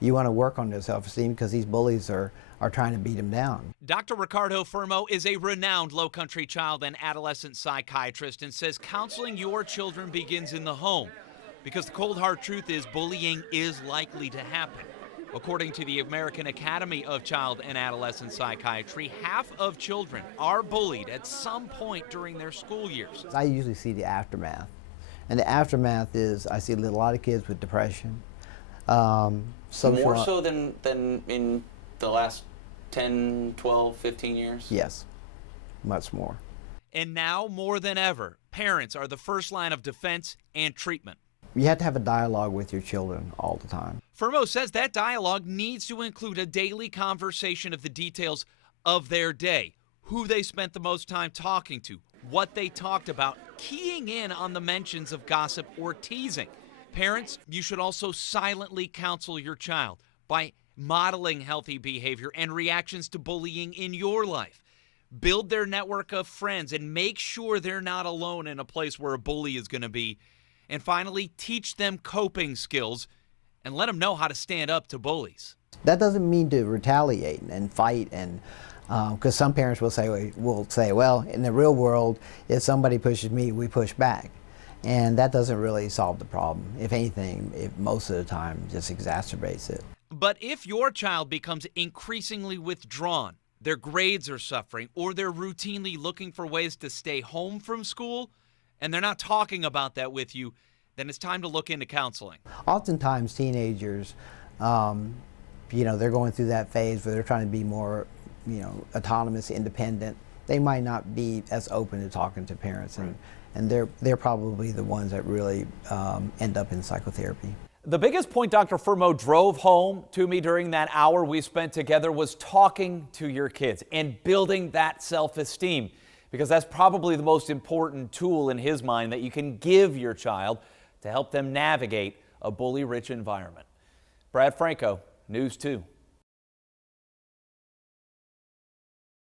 You want to work on their self-esteem because these bullies are trying to beat them down. Dr. Ricardo Fermo is a renowned Low-Country child and adolescent psychiatrist and says counseling your children begins in the home because the cold hard truth is bullying is likely to happen. According to the American Academy of Child and Adolescent Psychiatry, half of children are bullied at some point during their school years. I usually see the aftermath. And the aftermath is I see a lot of kids with depression. More so than in the last 10, 12, 15 years? Yes, much more. And now more than ever, parents are the first line of defense and treatment. You have to have a dialogue with your children all the time. Fermo says that dialogue needs to include a daily conversation of the details of their day, who they spent the most time talking to, what they talked about, keying in on the mentions of gossip or teasing. Parents, you should also silently counsel your child by modeling healthy behavior and reactions to bullying in your life. Build their network of friends and make sure they're not alone in a place where a bully is going to be. And finally, teach them coping skills and let them know how to stand up to bullies. That doesn't mean to retaliate and fight, and because some parents will say, well, in the real world, if somebody pushes me, we push back. And that doesn't really solve the problem. If anything, it most of the time just exacerbates it. But if your child becomes increasingly withdrawn, their grades are suffering, or they're routinely looking for ways to stay home from school, and they're not talking about that with you, then it's time to look into counseling. Oftentimes teenagers, they're going through that phase where they're trying to be more, autonomous, independent. They might not be as open to talking to parents, and they're probably the ones that really end up in psychotherapy. The biggest point Dr. Fermo drove home to me during that hour we spent together was talking to your kids and building that self-esteem, because that's probably the most important tool in his mind that you can give your child to help them navigate a bully-rich environment. Brad Franko, News 2.